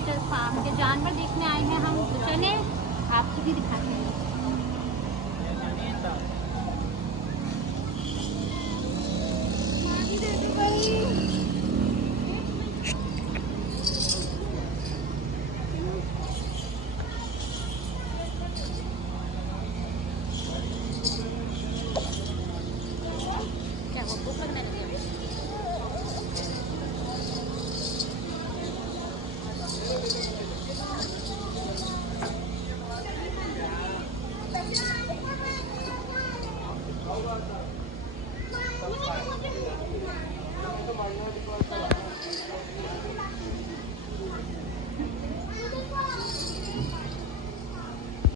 Cattle farm के जानवर देखने आए हैं हम, तो चले आपको भी दिखाते हैं।